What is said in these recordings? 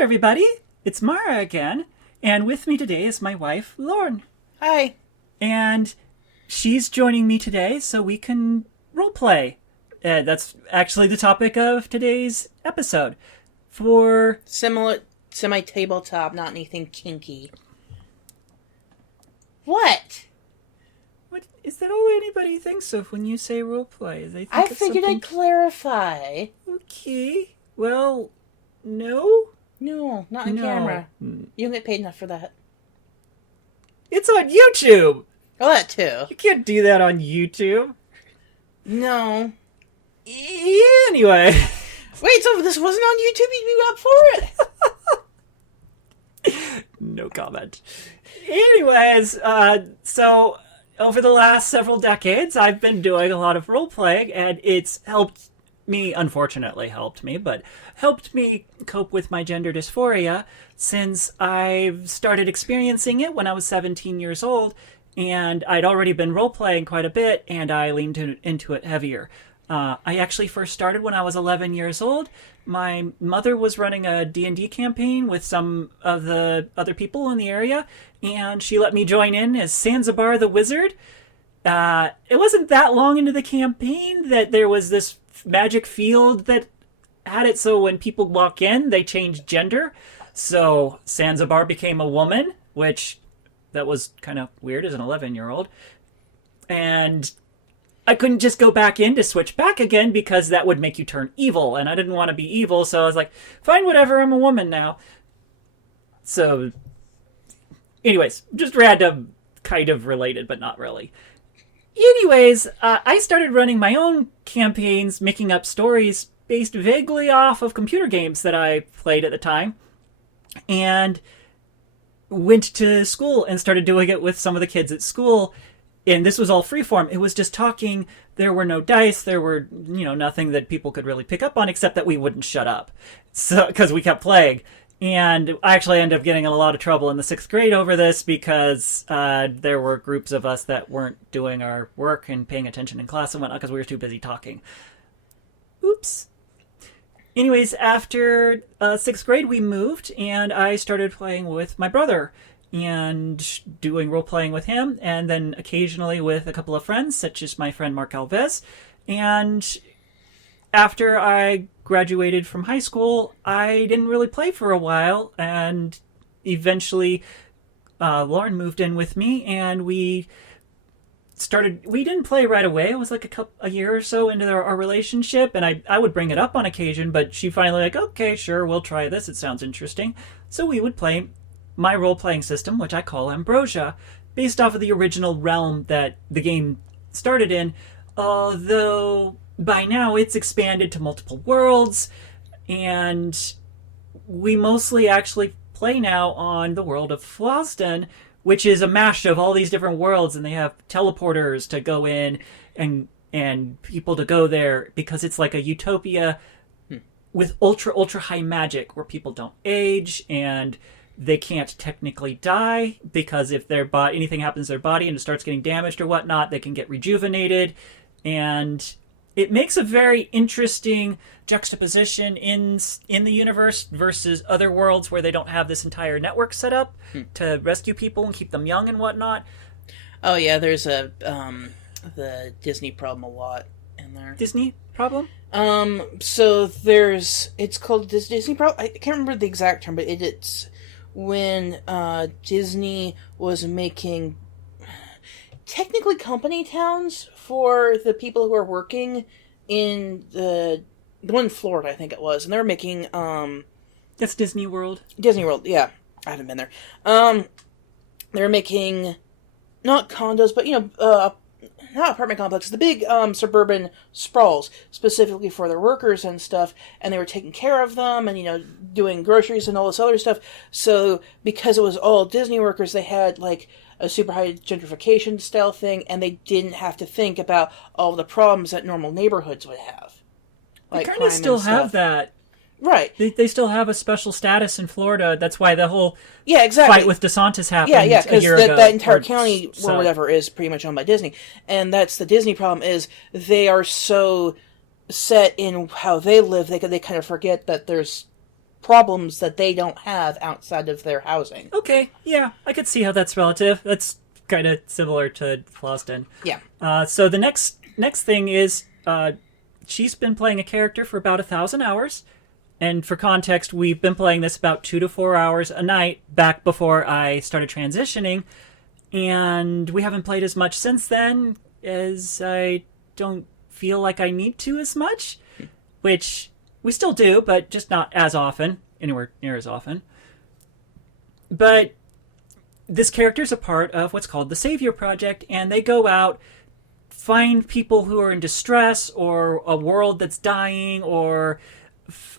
everybody. It's Mara again. And with me today is my wife, Lauren. Hi. And she's joining me today so we can roleplay. That's actually the topic of today's episode. For Similar, semi-tabletop, not anything kinky. What? What is that all anybody thinks of when you say roleplay? They think I it's figured something... I'd clarify. Okay. Well, no? No, not on camera. You don't get paid enough for that. It's on YouTube! Oh, that too. You can't do that on YouTube. No. Anyway. Wait, so this wasn't on YouTube? You'd be up for it? No comment. Anyways, so over the last several decades, I've been doing a lot of role-playing, and it's helped me cope with my gender dysphoria since I've started experiencing it when I was 17 years old, and I'd already been role-playing quite a bit, and I leaned into it heavier. I actually first started when I was 11 years old. My mother was running a D&D campaign with some of the other people in the area, and she let me join in as Zanzibar the Wizard. It wasn't that long into the campaign that there was this magic field that had it so when people walk in, they change gender. So Zanzibar became a woman, which that was kind of weird as an 11-year-old. And I couldn't just go back in to switch back again because that would make you turn evil, and I didn't want to be evil, so I was like, fine, whatever, I'm a woman now. So, anyways, just random, kind of related, but not really. Anyways, I started running my own campaigns, making up stories based vaguely off of computer games that I played at the time, and went to school and started doing it with some of the kids at school. And this was all freeform. It was just talking. There were no dice. There were, nothing that people could really pick up on except that we wouldn't shut up. So, because we kept playing. And I actually ended up getting in a lot of trouble in the 6th grade over this because there were groups of us that weren't doing our work and paying attention in class and whatnot because we were too busy talking. Oops. Anyways, after 6th grade, we moved and I started playing with my brother and doing role-playing with him, and then occasionally with a couple of friends, such as my friend Mark Alves. And after I graduated from high school, I didn't really play for a while, and eventually Lauren moved in with me, and we didn't play right away. It was like a year or so into our relationship, and I would bring it up on occasion, but she finally okay, sure, we'll try this, it sounds interesting. So we would play my role-playing system, which I call Ambrosia, based off of the original realm that the game started in, although by now it's expanded to multiple worlds, and we mostly actually play now on the world of Flosden, which is a mash of all these different worlds, and they have teleporters to go in and people to go there, because it's like a utopia with ultra high magic where people don't age, and they can't technically die because if anything happens to their body and it starts getting damaged or whatnot, they can get rejuvenated. And it makes a very interesting juxtaposition in the universe versus other worlds where they don't have this entire network set up to rescue people and keep them young and whatnot. Oh yeah, there's the Disney problem a lot in there. Disney problem? So it's called Disney problem. I can't remember the exact term, but it's when Disney was making technically company towns for the people who are working in the one in Florida, I think it was, and they were making that's Disney World. Disney World, yeah. I haven't been there. They were making not condos, but not apartment complexes, the big suburban sprawls specifically for their workers and stuff, and they were taking care of them and doing groceries and all this other stuff. So because it was all Disney workers, they had like a super high gentrification style thing, and they didn't have to think about all the problems that normal neighborhoods would have. Like they kind of still have that. Right. They still have a special status in Florida. That's why the whole exactly. fight with DeSantis happened because a year ago. That entire county or whatever is pretty much owned by Disney. And that's the Disney problem, is they are so set in how they live, they kind of forget that there's problems that they don't have outside of their housing. Okay, yeah, I could see how that's relative. That's kind of similar to Floston. Yeah. So the next thing is she's been playing a character for about 1,000 hours. And for context, we've been playing this about 2 to 4 hours a night back before I started transitioning. And we haven't played as much since then, as I don't feel like I need to as much. Which we still do, but just not as often. Anywhere near as often. But this character's a part of what's called the Savior Project, and they go out, find people who are in distress, or a world that's dying, or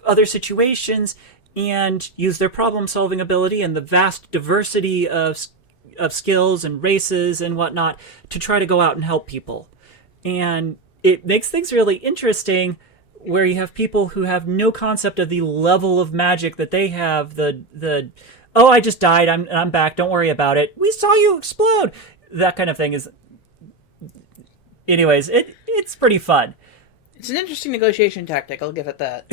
other situations, and use their problem-solving ability and the vast diversity of skills and races and whatnot to try to go out and help people. And it makes things really interesting, where you have people who have no concept of the level of magic that they have, the oh, I just died, I'm back, don't worry about it, we saw you explode, that kind of thing is... Anyways, it's pretty fun. It's an interesting negotiation tactic, I'll give it that.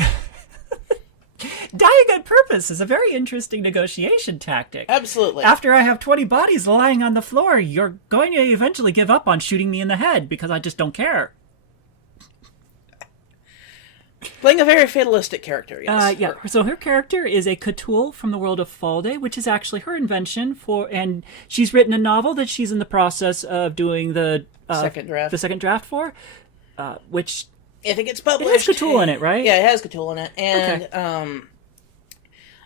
Dying on purpose is a very interesting negotiation tactic. Absolutely. After I have 20 bodies lying on the floor, you're going to eventually give up on shooting me in the head, because I just don't care. Playing a very fatalistic character, yes. Yeah. So her character is a Cthulhu from the world of Falde, which is actually her invention and she's written a novel that she's in the process of doing the second draft for, which if it gets published, it has Cthulhu in it, right? Yeah, it has Cthulhu in it, and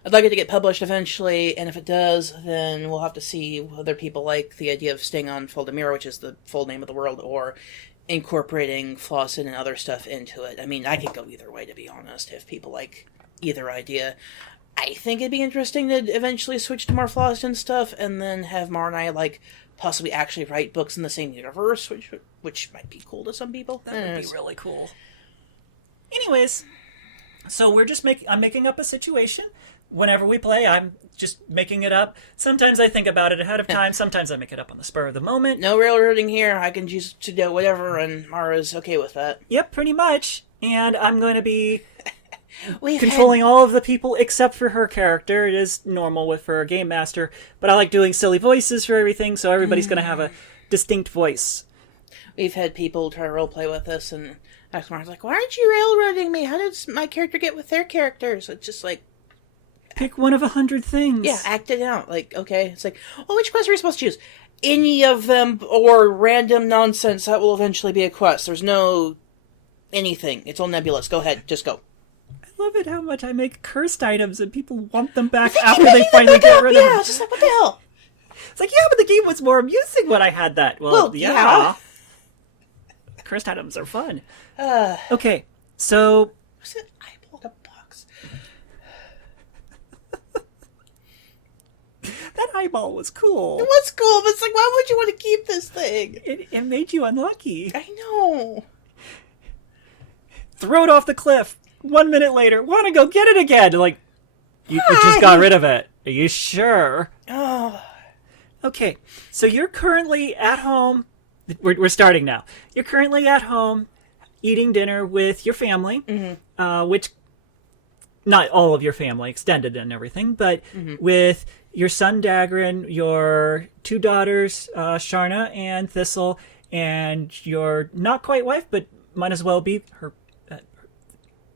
I'd like it to get published eventually. And if it does, then we'll have to see whether people like the idea of staying on Foldamira, which is the full name of the world, or incorporating Flossin and other stuff into it. I mean, I could go either way, to be honest, if people like either idea. I think it'd be interesting to eventually switch to more Flossin stuff, and then have Mar and I, like, possibly actually write books in the same universe, which might be cool to some people. That would be really cool. Anyways, so I'm making up a situation. Whenever we play, I'm just making it up. Sometimes I think about it ahead of time. Sometimes I make it up on the spur of the moment. No railroading here. I can choose to do whatever, and Mara's okay with that. Yep, pretty much. And I'm going to be controlling all of the people except for her character. It is normal for a game master. But I like doing silly voices for everything, so everybody's going to have a distinct voice. We've had people try to roleplay with us, and Mara's like, why aren't you railroading me? How did my character get with their characters? It's just like... Pick one of 100 things. Yeah, act it out. Like, okay. It's like, well, which quest are we supposed to choose? Any of them, or random nonsense that will eventually be a quest. There's no anything. It's all nebulous. Go ahead. Just go. I love it how much I make cursed items and people want them back after they finally get rid of them. Yeah, it's just like, what the hell? It's like, yeah, but the game was more amusing when I had that. Well yeah. Cursed items are fun. Okay, so... Was it eyeball in a box? That eyeball was cool. It was cool, but it's like, why would you want to keep this thing? It made you unlucky. I know. Throw it off the cliff. 1 minute later, want to go get it again. Like, you just got rid of it. Are you sure? Oh. Okay, so you're currently at home. We're starting now. You're currently at home eating dinner with your family, which, not all of your family, extended and everything, but with your son Dagrin, your two daughters, Sharna and Thistle, and your not quite wife, but might as well be her.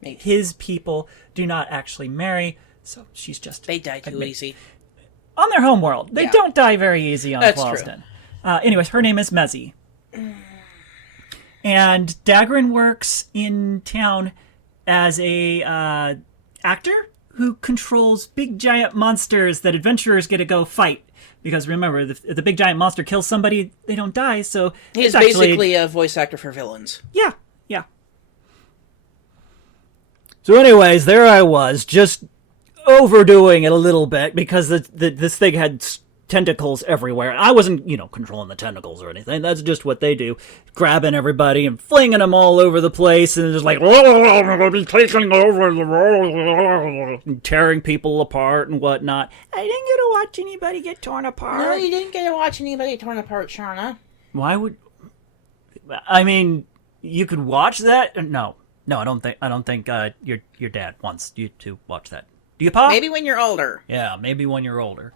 His people do not actually marry, so she's just... They die too easy. On their home world. They don't die very easy on That's Floston. Anyways, her name is Mezzy. And Dagrin works in town as a actor who controls big giant monsters that adventurers get to go fight. Because remember, if the big giant monster kills somebody, they don't die, so... He's basically a voice actor for villains. Yeah. So anyways, there I was, just overdoing it a little bit, because this thing had tentacles everywhere. I wasn't, controlling the tentacles or anything. That's just what they do. Grabbing everybody and flinging them all over the place, and just like, I'm going to be taking over the world, and tearing people apart and whatnot. I didn't get to watch anybody get torn apart. No, you didn't get to watch anybody torn apart, Sharna. Why would... I mean, you could watch that? No, I don't think your dad wants you to watch that. Do you pop? Maybe when you're older. Yeah, maybe when you're older.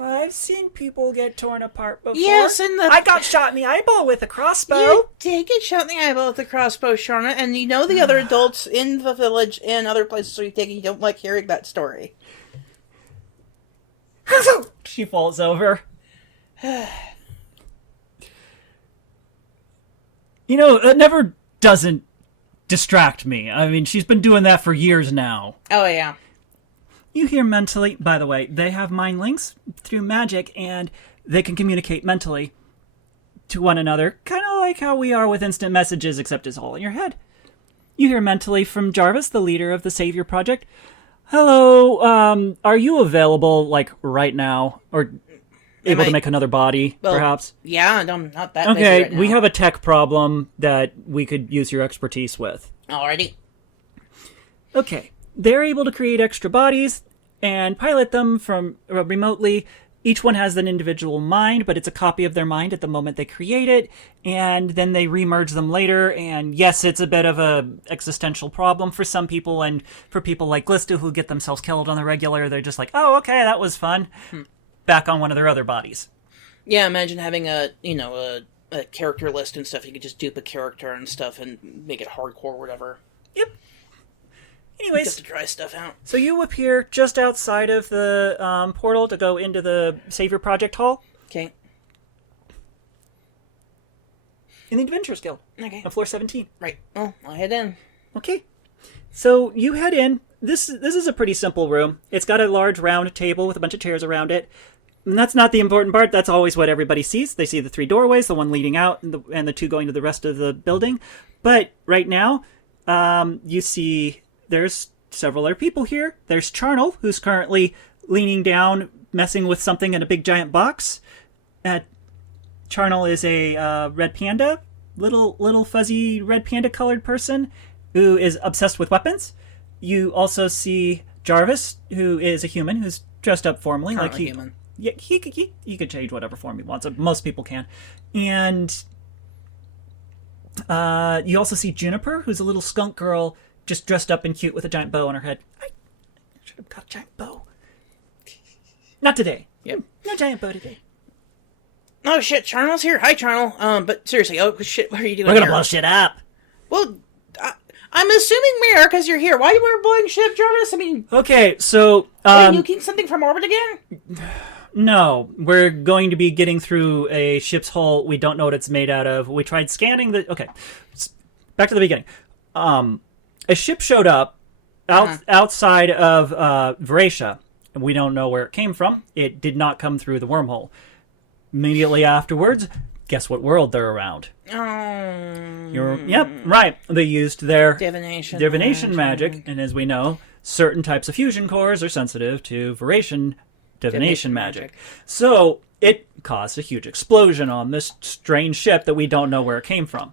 I've seen people get torn apart before. Yes, I got shot in the eyeball with a crossbow. You did get shot in the eyeball with a crossbow, Shauna, and you know the other adults in the village and other places where you take it, you don't like hearing that story. She falls over. It never doesn't distract me. I mean, she's been doing that for years now. Oh, yeah. You hear mentally, by the way, they have mind links through magic, and they can communicate mentally to one another, kind of like how we are with instant messages, except it's all in your head. You hear mentally from Jarvis, the leader of the Savior Project. Hello, are you available, like, right now? Or able to make another body, perhaps? Yeah, I'm not that busy Okay, right now. we have a tech problem that we could use your expertise with. Alrighty. Okay, they're able to create extra bodies and pilot them from remotely. Each one has an individual mind, but it's a copy of their mind at the moment they create it, and then they remerge them later. And yes, it's a bit of a existential problem for some people, and for people like Glista who get themselves killed on the regular, they're just like, oh, okay, that was fun. Back on one of their other bodies. Yeah, imagine having a character list and stuff. You could just dupe a character and stuff and make it hardcore or whatever. Yep. You Anyways, have to try stuff out. so you appear just outside of the portal to go into the Savior Project Hall Okay. in the Adventurers Guild Okay. on floor 17. Right. Well, I'll head in. Okay. So you head in. This is a pretty simple room. It's got a large round table with a bunch of chairs around it. And that's not the important part. That's always what everybody sees. They see the 3 doorways, the one leading out and the 2 going to the rest of the building. But right now, you see there's several other people here. There's Charnel, who's currently leaning down, messing with something in a big giant box. Charnel is a red panda, little fuzzy red panda colored person who is obsessed with weapons. You also see Jarvis, who is a human who's dressed up formally, Currently like human. Yeah, he could change whatever form he wants. Most people can. And you also see Juniper, who's a little skunk girl, just dressed up and cute with a giant bow on her head. I should have got a giant bow. Not today. Yep. No giant bow today. Oh shit, Charnel's here. Hi, Charnel. But seriously, shit, what are you doing We're gonna here? blow shit up. Well, I'm assuming we are because you're here. Why are we blowing ship, Jarvis? I mean, Okay, so are you nuking something from orbit again? no, we're going to be getting through a ship's hull. We don't know what it's made out of. We tried scanning the. Okay, back to the beginning. A ship showed up outside of Veracia. We don't know where it came from. It did not come through the wormhole. Immediately afterwards, guess what world they're around? Yep, right. They used their divination magic, and as we know, certain types of fusion cores are sensitive to Veracian divination magic. So it caused a huge explosion on this strange ship that we don't know where it came from.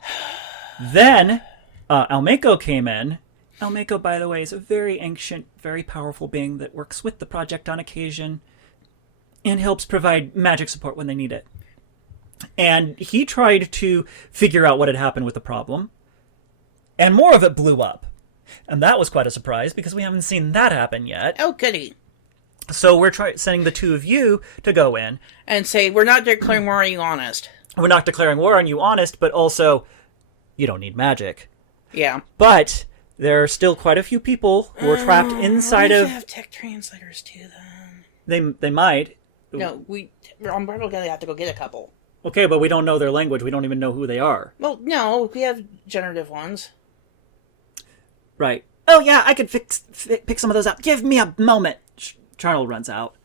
Then Almako came in. Almako, by the way, is a very ancient, very powerful being that works with the project on occasion and helps provide magic support when they need it. And he tried to figure out what had happened with the problem, and more of it blew up. And that was quite a surprise, because we haven't seen that happen yet. Oh, goody. So we're sending the 2 of you to go in. And say, we're not declaring war, are you honest? We're not declaring war on you, honest, but also, you don't need magic. Yeah. But there are still quite a few people who are trapped inside we of... have tech translators, too, then. They might. No, I'm probably going to have to go get a couple. Okay, but we don't know their language. We don't even know who they are. Well, no, we have generative ones. Right. Oh, yeah, I could pick some of those out. Give me a moment. Charnel runs out.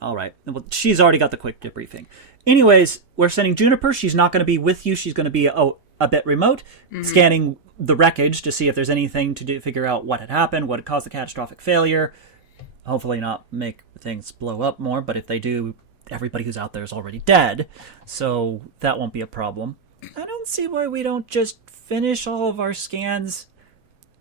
All right. Well, she's already got the quick debriefing. Anyways, we're sending Juniper. She's not going to be with you. She's going to be a bit remote, scanning the wreckage to see if there's anything to figure out what had happened, what had caused the catastrophic failure. Hopefully not make things blow up more, but if they do, everybody who's out there is already dead, so that won't be a problem. I don't see why we don't just finish all of our scans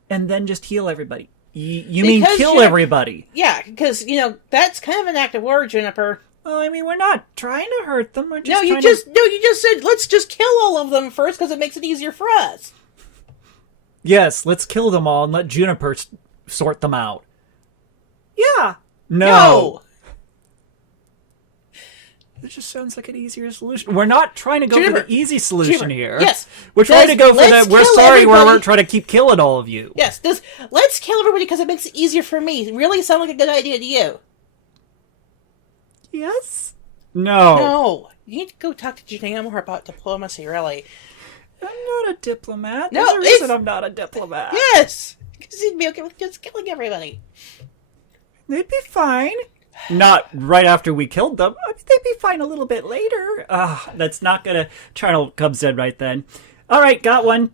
and then just heal everybody. You mean kill everybody? Yeah, because, that's kind of an act of war, Juniper. Well, I mean, we're not trying to hurt them. We're just No, you just said, let's just kill all of them first, because it makes it easier for us. Yes, let's kill them all and let Juniper sort them out. Yeah. No. This just sounds like an easier solution. We're not trying to go for the easy solution here. Yes. We're trying to go for the, we're sorry, we're trying to keep killing all of you. Yes, let's kill everybody because it makes it easier for me. Really sound like a good idea to you? Yes? No. No. You need to go talk to Janelle more about diplomacy, really. I'm not a diplomat. No, There's a reason I'm not a diplomat. Yes! Because you'd be okay with just killing everybody. They'd be fine. Not right after we killed them. I mean, they'd be fine a little bit later. That's not gonna... Charnel comes in right then. All right, got one.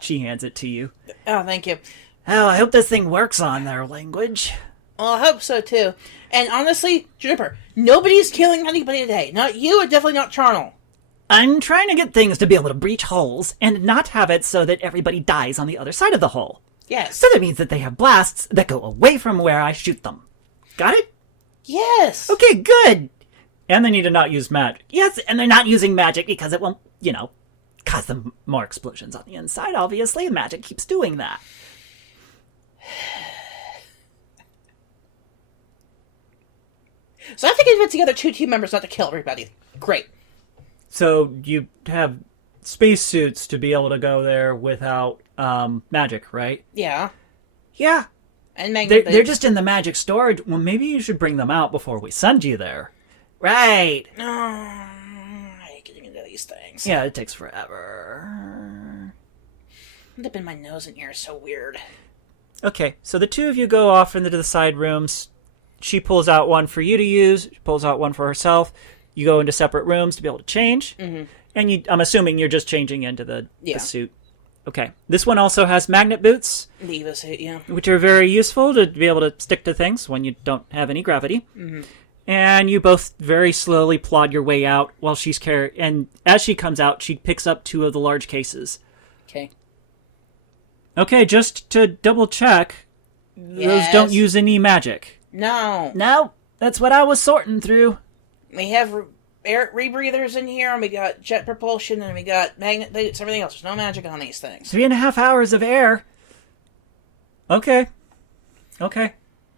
She hands it to you. Oh, thank you. Oh, I hope this thing works on their language. Well, I hope so, too. And honestly, Juniper, nobody's killing anybody today. Not you, and definitely not Charnel. I'm trying to get things to be able to breach holes and not have it so that everybody dies on the other side of the hole. Yes. So that means that they have blasts that go away from where I shoot them. Got it? Yes. Okay, good. And they need to not use magic. Yes, and they're not using magic because it won't, cause them more explosions on the inside, obviously. Magic keeps doing that. So I have to convince the other two team members not to kill everybody. Great. So you have spacesuits to be able to go there without magic, right? Yeah. Yeah. And magnet they're just in the magic storage. Well, maybe you should bring them out before we send you there. Right. No, I hate getting into these things. Yeah, it takes forever. Dipping my nose in here is so weird. Okay, so the two of you go off into the side rooms. She pulls out one for you to use. She pulls out one for herself. You go into separate rooms to be able to change. Mm-hmm. And I'm assuming you're just changing into the suit. Okay. This one also has magnet boots. Leave suit, yeah. Which are very useful to be able to stick to things when you don't have any gravity. Mm-hmm. And you both very slowly plod your way out while she's and as she comes out, she picks up two of the large cases. Okay. Okay, just to double check, those don't use any magic. No. No, that's what I was sorting through. We have air rebreathers in here, and we got jet propulsion, and we got magnet boots, everything else. There's no magic on these things. 3.5 hours of air. Okay.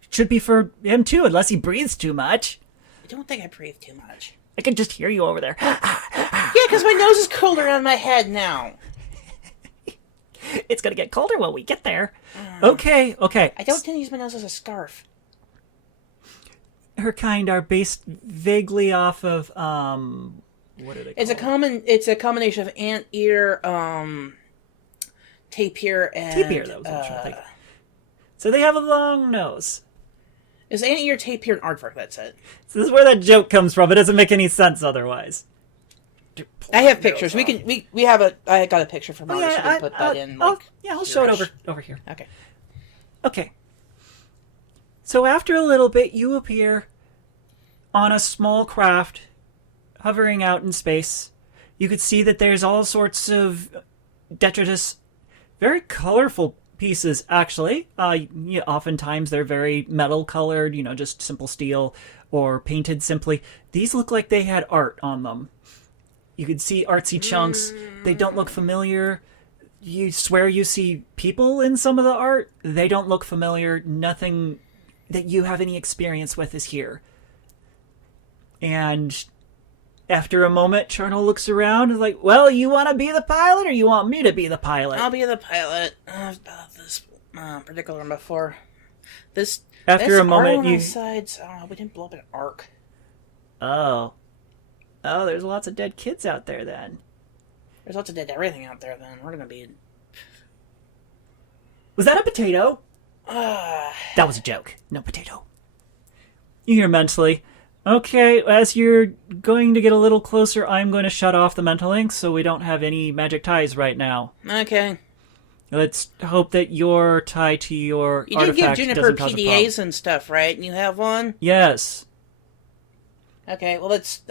Should be for him too, unless he breathes too much. I don't think I breathe too much. I can just hear you over there. Yeah, because my nose is cold around my head now. It's gonna get colder when we get there. Okay. I don't tend to use my nose as a scarf. Her kind are based vaguely off of what are they called? It's a combination of anteater, tapir, and tapir. That was what I was trying to think. So they have a long nose. It's anteater, tapir, and aardvark. That's it. So this is where that joke comes from. It doesn't make any sense otherwise. I have pictures. We have a. I got a picture from ours. So we can put that in. I'll show it over here. Okay. So after a little bit, you appear on a small craft hovering out in space. You could see that there's all sorts of detritus, very colorful pieces, actually. Oftentimes they're very metal colored, just simple steel or painted simply. These look like they had art on them. You could see artsy chunks. They don't look familiar. You swear you see people in some of the art. They don't look familiar. Nothing that you have any experience with is here. And after a moment, Charnel looks around and is like, well, you want to be the pilot or you want me to be the pilot? I'll be the pilot. I've about this particular one before. After a moment, you... sides, we didn't blow up an arc. Oh, there's lots of dead kids out there then. There's lots of dead everything out there then. We're going to be... Was that a potato? That was a joke. No potato. You hear mentally, okay, as you're going to get a little closer, I'm going to shut off the mental links so we don't have any magic ties right now. Okay. Let's hope that your tie to your artifact doesn't cause a problem. You did give Juniper PDAs and stuff, right? And you have one? Yes. Okay, well, let's...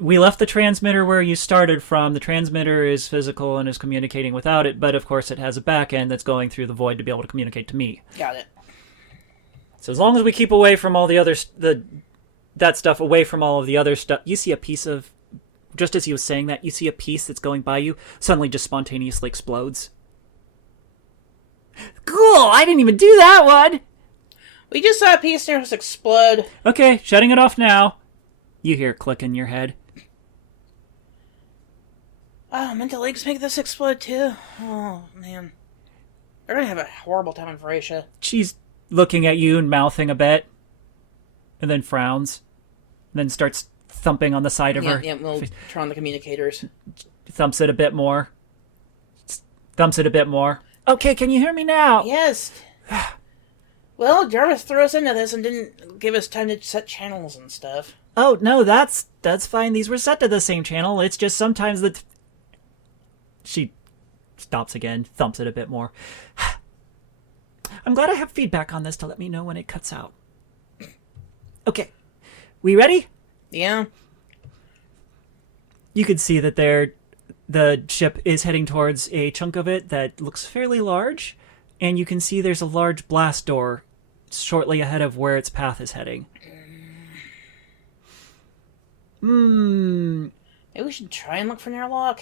We left the transmitter where you started from. The transmitter is physical and is communicating without it, but of course it has a back end that's going through the void to be able to communicate to me. Got it. So as long as we keep away from all the other that stuff, away from all of the other stuff, you see a piece of, just as he was saying that, you see a piece that's going by you suddenly just spontaneously explodes. Cool! I didn't even do that one! We just saw a piece near us explode. Okay, shutting it off now. You hear a click in your head. Oh, mental links make this explode too? Oh, man. They're gonna have a horrible time in Veracia. She's looking at you and mouthing a bit, and then frowns, and then starts thumping on the side of her. Yeah, we'll turn on the communicators. Thumps it a bit more. Thumps it a bit more. Okay, can you hear me now? Yes. Well, Jarvis threw us into this and didn't give us time to set channels and stuff. Oh, no, that's fine. These were set to the same channel. It's just sometimes She stops again, thumps it a bit more. I'm glad I have feedback on this to let me know when it cuts out. Okay. We ready? Yeah. You can see that the ship is heading towards a chunk of it that looks fairly large, and you can see there's a large blast door shortly ahead of where its path is heading. Maybe we should try and look for an airlock.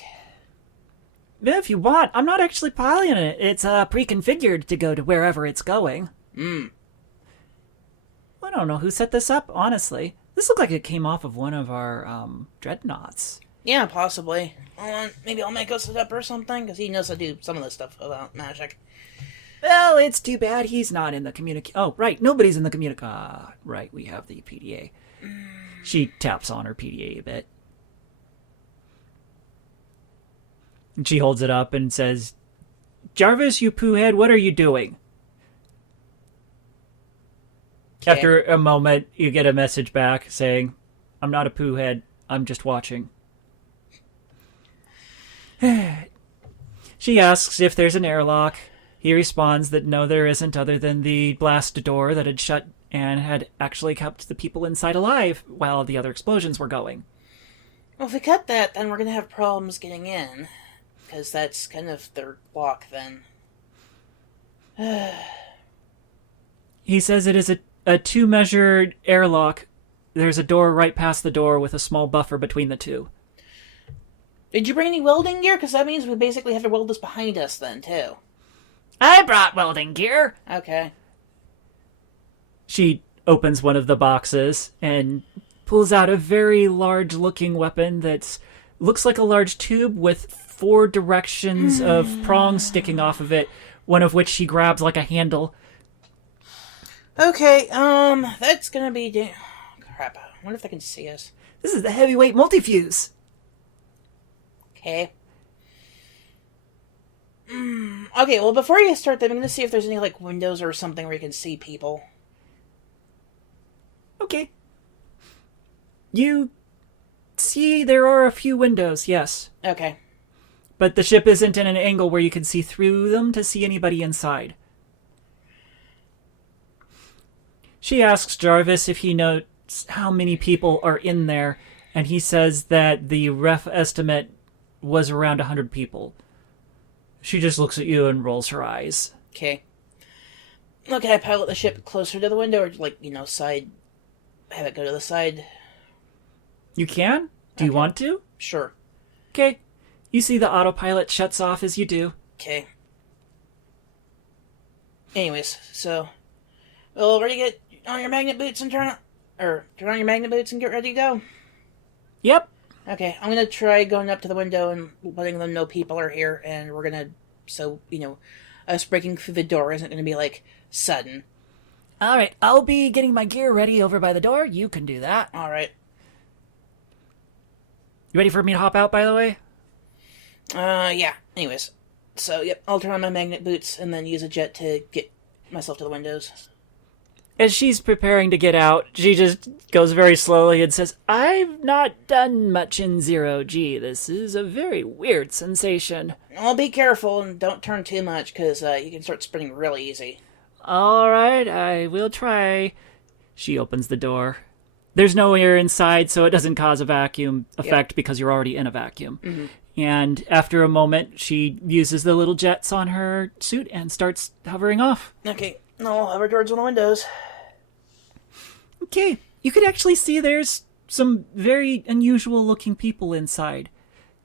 If you want, I'm not actually piloting it. It's pre-configured to go to wherever it's going. I don't know who set this up, honestly. This looked like it came off of one of our dreadnoughts. Yeah, possibly. Maybe I'll make us it up or something, because he knows I do some of this stuff about magic. Well, it's too bad he's not in the Oh, right, nobody's in the right, we have the PDA. She taps on her PDA a bit. And she holds it up and says, Jarvis, you poohead, what are you doing? Okay. After a moment, you get a message back saying, I'm not a poohead, I'm just watching. She asks if there's an airlock. He responds that no, there isn't, other than the blast door that had shut and had actually kept the people inside alive while the other explosions were going. Well, if we cut that, then we're going to have problems getting in. Because that's kind of their block, then. He says it is a two-measured airlock. There's a door right past the door with a small buffer between the two. Did you bring any welding gear? Because that means we basically have to weld this behind us, then, too. I brought welding gear. Okay. She opens one of the boxes and pulls out a very large-looking weapon that looks like a large tube with 4 directions of prongs sticking off of it, one of which she grabs like a handle. Okay, that's gonna be... Crap, I wonder if they can see us. This is the heavyweight multifuse. Okay. Okay, well, before you start that, I'm gonna see if there's any, like, windows or something where you can see people. Okay. You see there are a few windows, yes. Okay. But the ship isn't in an angle where you can see through them to see anybody inside. She asks Jarvis if he knows how many people are in there, and he says that the ref estimate was around 100 people. She just looks at you and rolls her eyes. Okay. Well, can I pilot the ship closer to the window, or, like, side... have it go to the side? You can? Do you want to? Sure. Okay. You see the autopilot shuts off as you do. Okay. Anyways, so... Well, ready to get on your magnet boots and turn on your magnet boots and get ready to go? Yep. Okay, I'm gonna try going up to the window and letting them know people are here, and we're gonna... So, us breaking through the door isn't gonna be, like, sudden. Alright, I'll be getting my gear ready over by the door. You can do that. Alright. You ready for me to hop out, by the way? Yeah. Anyways. So, yep, I'll turn on my magnet boots and then use a jet to get myself to the windows. As she's preparing to get out, she just goes very slowly and says, I've not done much in 0G. This is a very weird sensation. Well, be careful and don't turn too much, because you can start spinning really easy. Alright, I will try. She opens the door. There's no air inside, so it doesn't cause a vacuum effect because you're already in a vacuum. Mm-hmm. And after a moment, she uses the little jets on her suit and starts hovering off. Okay, I'll hover towards one of the windows. Okay, you could actually see there's some very unusual looking people inside.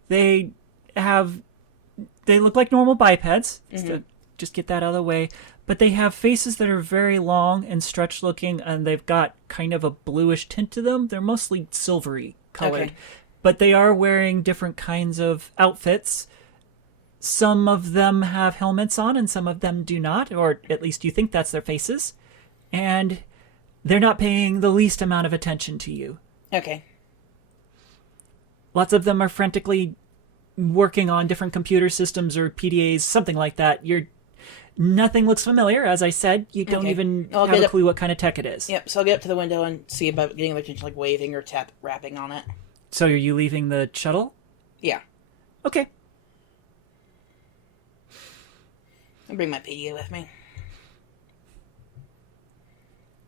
They look like normal bipeds. Mm-hmm. just get that out of the way. But they have faces that are very long and stretched looking, and they've got kind of a bluish tint to them. They're mostly silvery colored. Okay. But they are wearing different kinds of outfits. Some of them have helmets on and some of them do not, or at least you think that's their faces. And they're not paying the least amount of attention to you. Okay. Lots of them are frantically working on different computer systems or PDAs, something like that. Nothing looks familiar. As I said, you don't even have a clue what kind of tech it is. Yep, so I'll get up to the window and see about getting their attention, like waving or rapping on it. So are you leaving the shuttle? Yeah. Okay. I'll bring my PDA with me.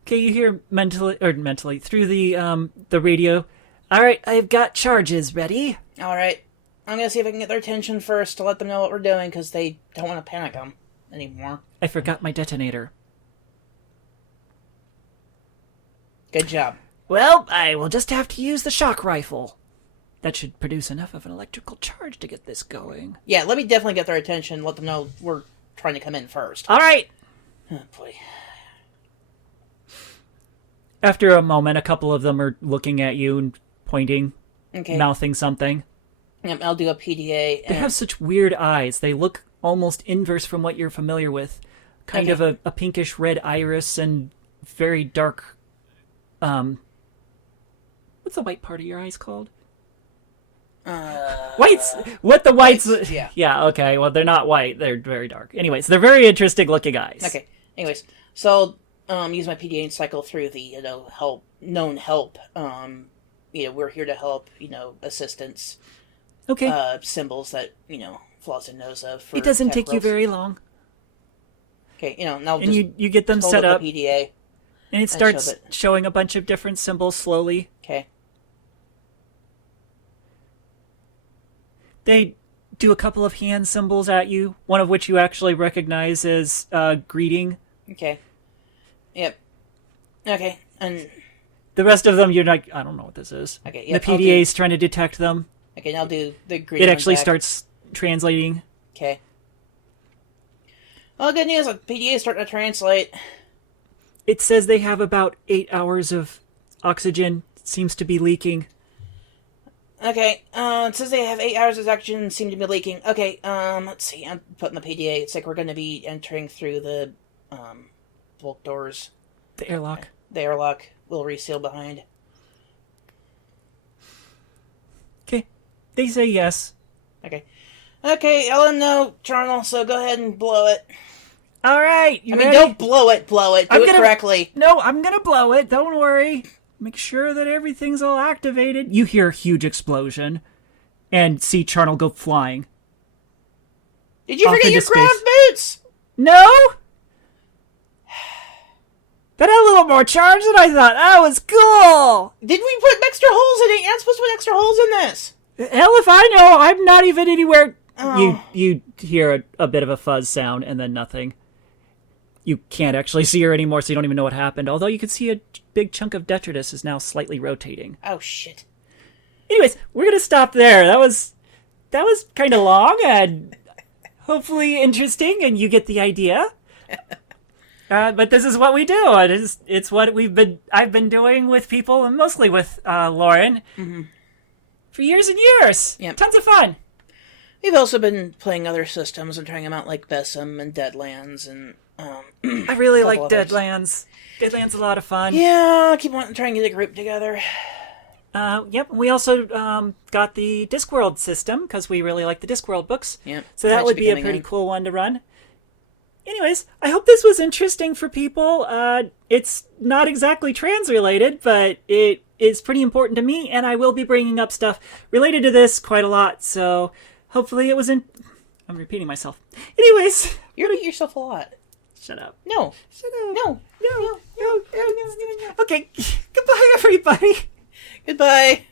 Okay, you hear mentally through the radio. All right, I've got charges ready. All right. I'm going to see if I can get their attention first to let them know what we're doing, because they don't want to panic them anymore. I forgot my detonator. Good job. Well, I will just have to use the shock rifle. That should produce enough of an electrical charge to get this going. Yeah, let me definitely get their attention, let them know we're trying to come in first. All right. Oh, boy. After a moment, a couple of them are looking at you and pointing, mouthing something. Yep, I'll do a PDA. They have such weird eyes. They look almost inverse from what you're familiar with. Kind of a pinkish red iris and very dark... what's the white part of your eyes called? Whites! What the whites... Yeah. Yeah, okay. Well, they're not white. They're very dark. Anyways, they're very interesting looking eyes. Okay. Anyways, so use my PDA and cycle through the, known help. We're here to help, assistance. Okay. Symbols that, Flossin knows of. It doesn't take you very long. Okay, now and you get them set up. The PDA. And it starts showing a bunch of different symbols slowly. Okay. They do a couple of hand symbols at you, one of which you actually recognize as greeting. Okay. Yep. Okay, and... The rest of them, you're like, I don't know what this is. Okay, yep, the PDA's trying to detect them. Okay, now I'll do the greeting. It actually starts translating. Okay. Well, good news, the PDA is starting to translate. It says they have about 8 hours of oxygen. It seems to be leaking. Okay, it says they have 8 hours of oxygen seem to be leaking. Okay, let's see, I'm putting the PDA. It's like we're going to be entering through the, bulk doors. The airlock. The airlock will reseal behind. Okay, they say yes. Okay, I'll let them know, Charnel, so go ahead and blow it. All right, you ready? Don't blow it. Do it correctly. No, I'm going to blow it. Don't worry. Make sure that everything's all activated. You hear a huge explosion and see Charnel go flying. Did you forget your craft boots? No? That had a little more charge than I thought. That was cool. Did we put extra holes in it? You're not supposed to put extra holes in this. Hell if I know. I'm not even anywhere. Oh. You hear a bit of a fuzz sound and then nothing. You can't actually see her anymore, so you don't even know what happened. Although you can see a big chunk of detritus is now slightly rotating. Oh, shit. Anyways, we're going to stop there. That was kind of long and hopefully interesting, and you get the idea. But this is what we do. It's what I've been doing with people, and mostly with Lauren, for years and years. Yep. Tons of fun. We've also been playing other systems and trying them out, like Besom and Deadlands, and I really like Deadlands. Deadlands is a lot of fun. Yeah, I keep wanting to try and get a group together. Yep. We also got the Discworld system because we really like the Discworld books. Yep. So that would be a pretty cool one to run. Anyways, I hope this was interesting for people. It's not exactly trans-related, but it is pretty important to me, and I will be bringing up stuff related to this quite a lot, so hopefully it was I'm repeating myself. Anyways. You repeat yourself a lot. Shut up. No. Shut up. No. Okay. Goodbye, everybody. Goodbye.